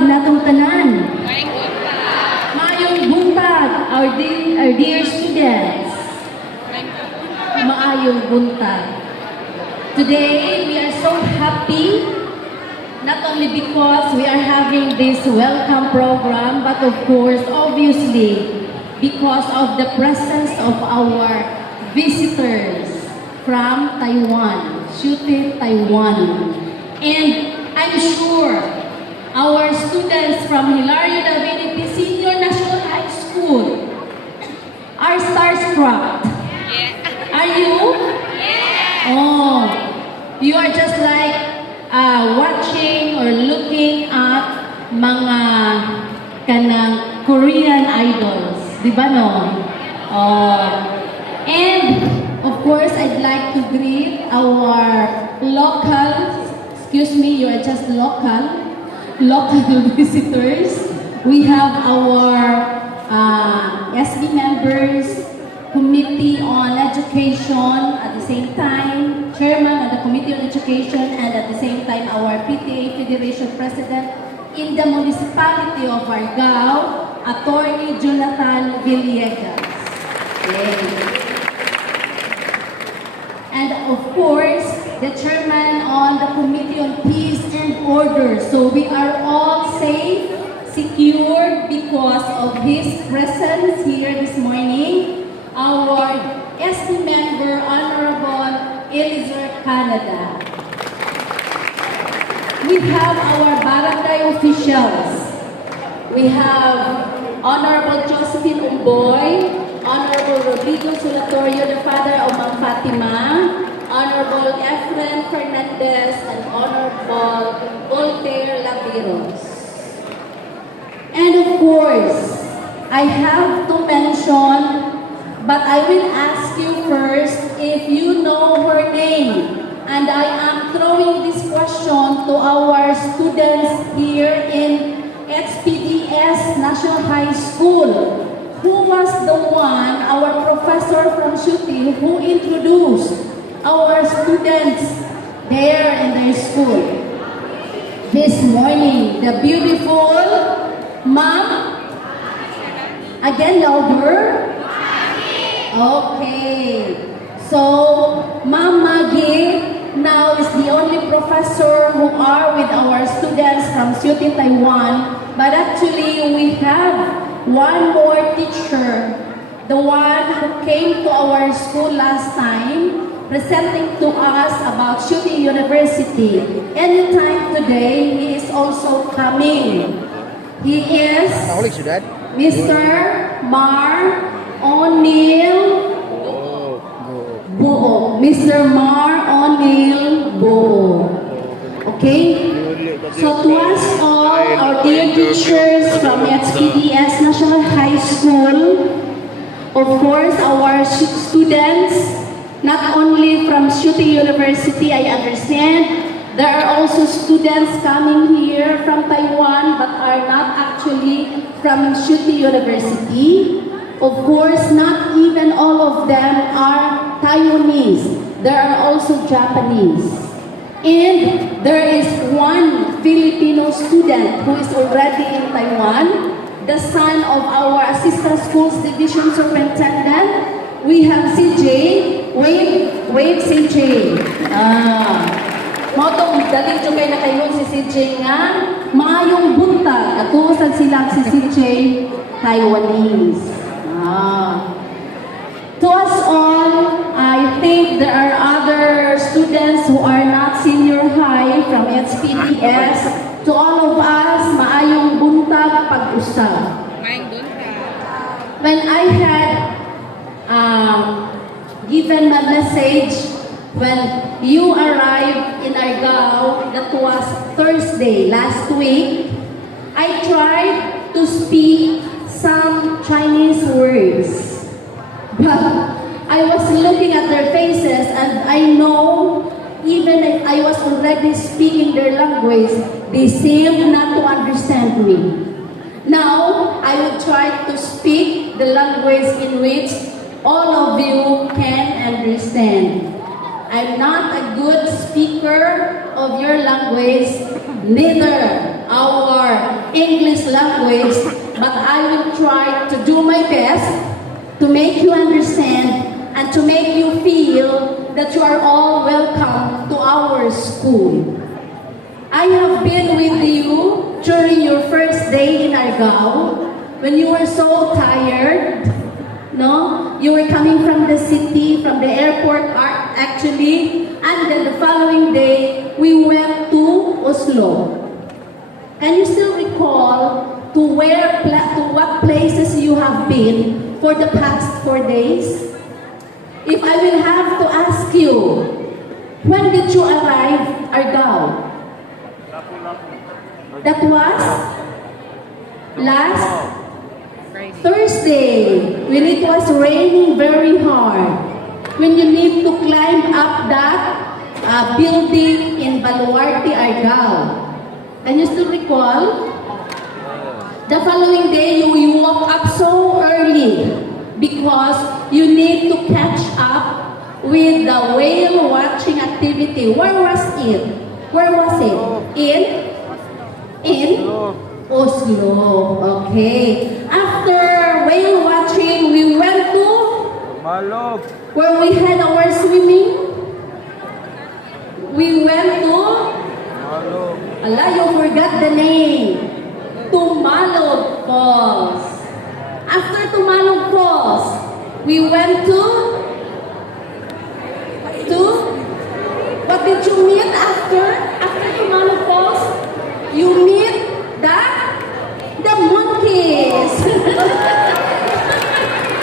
buntag natong tanan. Maayong buntag, our dear students. Maayong buntag. Today, we are so happy, not only because we are having this welcome program, but of course, obviously, because of the presence of our visitors from Taiwan, Shu-te, Taiwan. And I'm sure our students from Hilario David Senior National High School are starstruck. Yeah. Are you? Yeah. Oh, you are just like watching or looking at mga kanang Korean idols. Di ba no? Oh. And of course, I'd like to greet our local, excuse me, you are just local visitors. We have our SB members, Committee on Education, at the same time, Chairman of the Committee on Education, and at the same time, our PTA Federation President in the municipality of Argao, Attorney Jonathan Villegas. Yay. And of course, the chairman on the Committee on Peace and Order. So we are all safe, secured because of his presence here this morning. Our SB member, Honorable Elizur Canada. We have our barangay officials. We have Honorable Josephine Umboy, Honorable Rodrigo Solatorio, the father of Mang Fatima, Honorable Efren Fernandez, and Honorable Voltaire Laviros. And of course, I have to mention, but I will ask you first if you know her name. And I am throwing this question to our students here in HPDS National High School. Who was the one, our professor from Shu-te, who introduced our students there in their school? This morning, the beautiful Ma'am. Again, louder. Okay. So, Ma'am Maggie now is the only professor who are with our students from Shu-te, Taiwan. But actually, we have one more teacher, the one who came to our school last time, presenting to us about Shu-te University. Anytime today, he is also coming. He is Mr. Mar O'Neill Buo. Mr. Mar O'Neill Buo. Okay? So to us all, our dear teachers from HPDS National High School, of course, our students, not only from Shu-te University, I understand, there are also students coming here from Taiwan but are not actually from Shu-te University. Of course, not even all of them are Taiwanese. There are also Japanese. And there is one Filipino student who is already in Taiwan, the son of our Assistant Schools Division Superintendent. We have CJ. Wave CJ. Motong daling jud kay nakaingon si CJ nga maayong buntag katusan sila si CJ Taiwanese. To us all, I think there are other students who are not senior high from HPDS. To all of us, maayong buntag pag-usab. When I had given my message when you arrived in Argao, that was Thursday last week, I tried to speak some Chinese words. But I was looking at their faces and I know even if I was already speaking their language, they seemed not to understand me. Now, I will try to speak the language in which all of you can understand. I'm not a good speaker of your language, neither our English language, but I will try to do my best to make you understand and to make you feel that you are all welcome to our school. I have been with you during your first day in Argao when you were so tired. No? You were coming from the city, from the airport actually, and then the following day, we went to Oslo. Can you still recall to what places you have been for the past 4 days? If I will have to ask you, when did you arrive Argao? That was last Thursday, when it was raining very hard, when you need to climb up that building in Baluarte, Argao. Can you still recall? The following day, you woke up so early because you need to catch up with the whale watching activity. Where was it? Where was it? In Oslo. Okay. After whale watching, we went to Malog. where we had our swimming. We went to Malog. Allah, you forgot the name. Tumalog Falls. After Tumalog Falls, we went to what did you meet after Tumalog Falls? You meet the monkeys.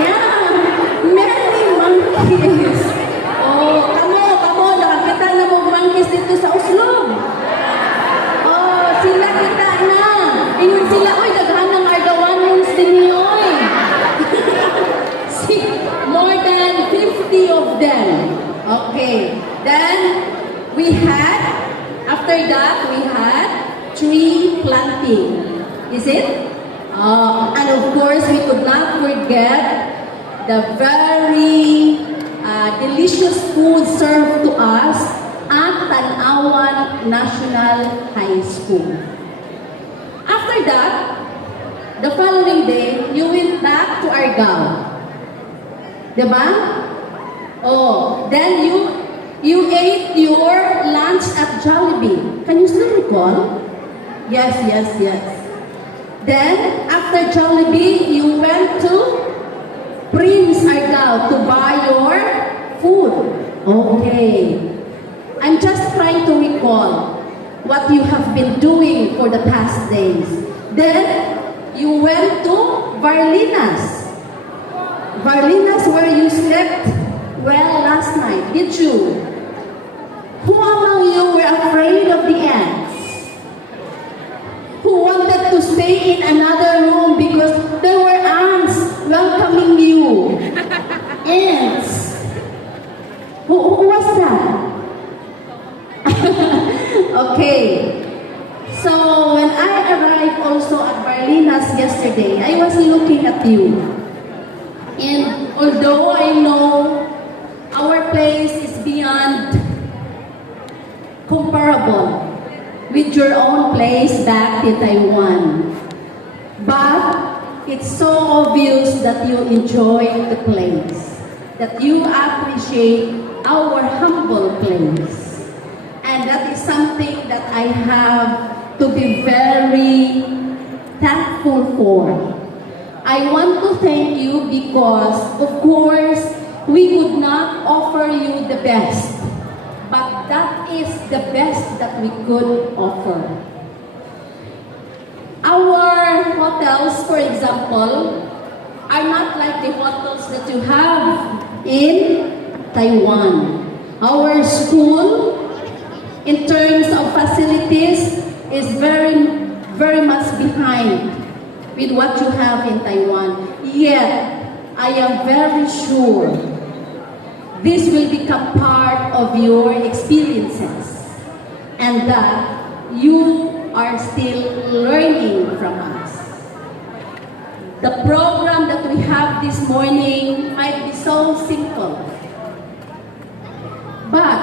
Yeah, many monkeys. Oh, kamo, nakakita na mo monkeys dito sa Oslo. Oh, sila kita na. Ingon sila, oy, daghan ng Argawanons din niyoy. More than 50 of them. Okay. Then, after that, we had tree planting. Is it? And of course, we could not forget the very delicious food served to us at Tanawan National High School. After that, the following day, you went back to Argao. Diba? Oh, then you ate your lunch at Jollibee. Can you still recall? Yes. Then, after Jollibee, you went to Prince Argao to buy your food. Okay. I'm just trying to recall what you have been doing for the past days. Then, you went to Varlinas. Varlinas, where you slept well last night, did you? Who among you were afraid of the ants? Who wanted to stay in another room because there were ants welcoming you? Ants. Who was that? Okay. So, when I arrived also at Barlinas yesterday, I was looking at you. And although I know our place is beyond comparable with your own place back in Taiwan, but it's so obvious that you enjoy the place, that you appreciate our humble place. And that is something that I have to be very thankful for. I want to thank you because, of course, we could not offer you the best, but that is the best that we could offer. Our hotels, for example, are not like the hotels that you have in Taiwan. Our school, in terms of facilities, is very, very much behind with what you have in Taiwan. Yet, I am very sure this will become part of your experiences and that you are still learning from us. The program that we have this morning might be so simple, but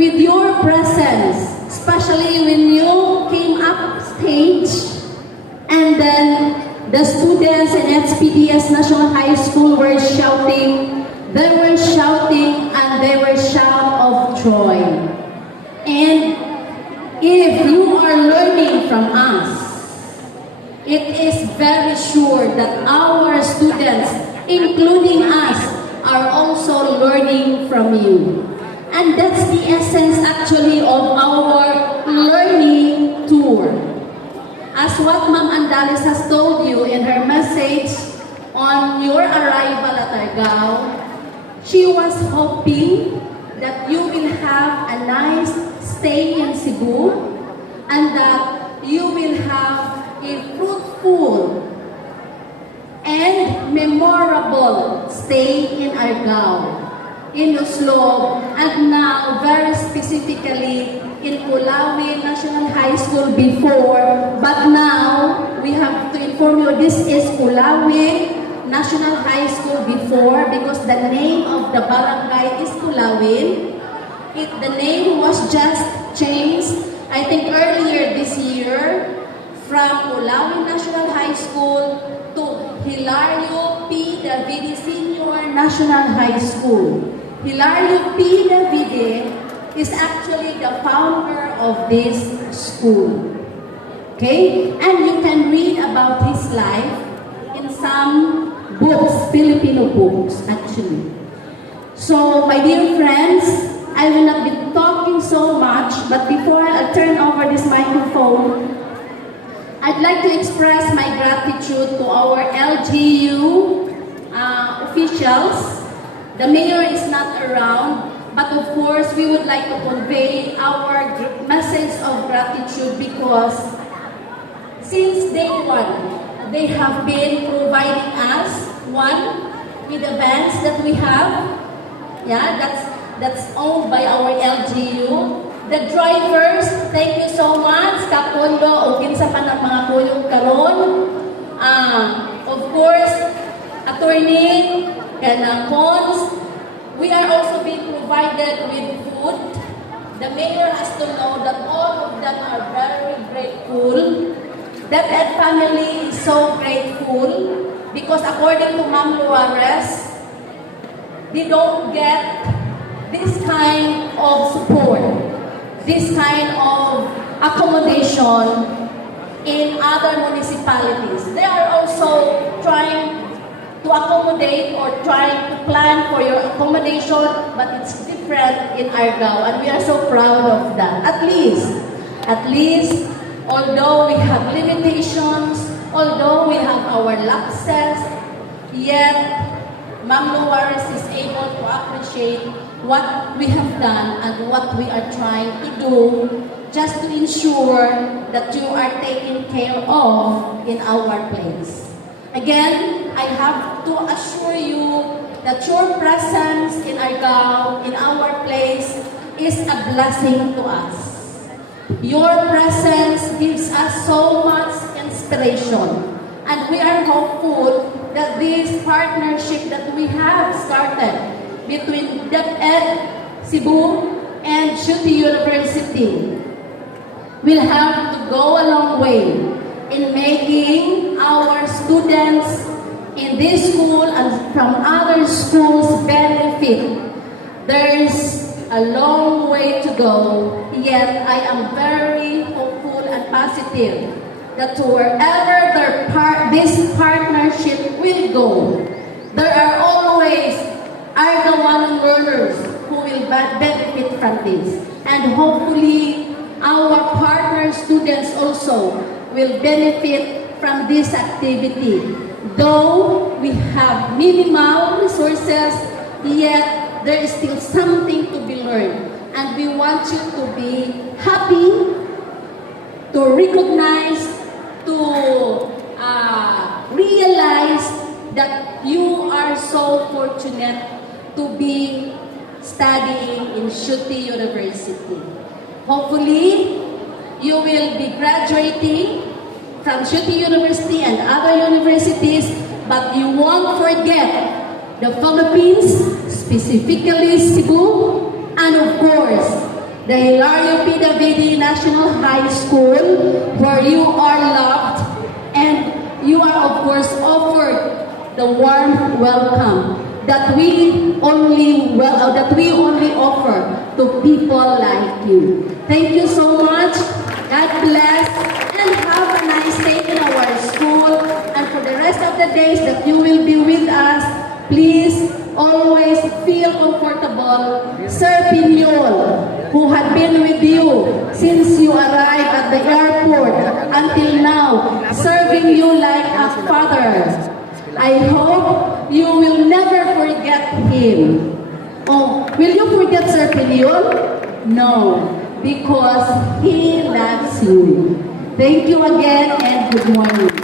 with your presence, especially when you came up stage, and then the students in HPDS National High School were shouting. They were shouting and they were shout of joy. And if you are learning from us, it is very sure that our students, including us, are also learning from you. And that's the essence actually of our learning tour. As what Ma'am Andales has told you in her message on your arrival at Argao, she was hoping that you will have a nice stay in Cebu and that you will have a fruitful and memorable stay in Argao, in Oslo, and now very specifically in Kulawin National High School before, but now we have to inform you this is Kulawin National High School before because the name of the barangay is Kulawin. The name was just changed, I think earlier this year, from Kulawin National High School to Hilario P. Davide Senior National High School. Hilario P. Davide is actually the founder of this school. Okay? And you can read about his life in some books, Filipino books actually. So, my dear friends, I will not be talking so much, but before I turn over this microphone, I'd like to express my gratitude to our LGU officials. The mayor is not around, but of course, we would like to convey our message of gratitude because since day one, they have been providing us, one, with the vans that we have. Yeah, that's owned by our LGU. The drivers, thank you so much. Kapondo, o kinsa pa ng mga kuyong karon. Of course, attorney, kanang cons. We are also being provided with food. The mayor has to know that all of them are very grateful. That Ed family is so grateful because according to Ma'am Luares, they don't get this kind of support, this kind of accommodation in other municipalities. They are also trying to accommodate or trying to plan for your accommodation, but it's different in Argao, and we are so proud of that. At least, although we have limitations, although we have our lapses, yet Ma'am Luares is able to appreciate what we have done and what we are trying to do just to ensure that you are taken care of in our place. Again, I have to assure you that your presence in Argao, in our place, is a blessing to us. Your presence gives us so much inspiration, and we are hopeful that this partnership that we have started between DepEd, Cebu, and Shu-te University will have to go a long way in making our students in this school and from other schools benefit. There is a long way to go, yet I am very hopeful and positive that wherever this partnership will go, there are always Argawan learners who will benefit from this. And hopefully, our partner students also will benefit from this activity. Though we have minimal resources, yet there is still something to be learned. And we want you to be happy, to recognize, to realize that you are so fortunate to be studying in Shu-te University. Hopefully, you will be graduating from Shu-te University and other universities, but you won't forget the Philippines, specifically Cebu, and of course, the Hilario PWD National High School, where you are loved and you are of course offered the warm welcome that we only offer to people like you. Thank you so much. God bless and have a nice day in our school. And for the rest of the days that you will be with us, please always feel comfortable. Sir Pinyol, who had been with you since you arrived at the airport until now, serving you like a father. I hope you will never forget him. Oh, will you forget Sir Pinyol? No, because he loves you. Thank you again and good morning.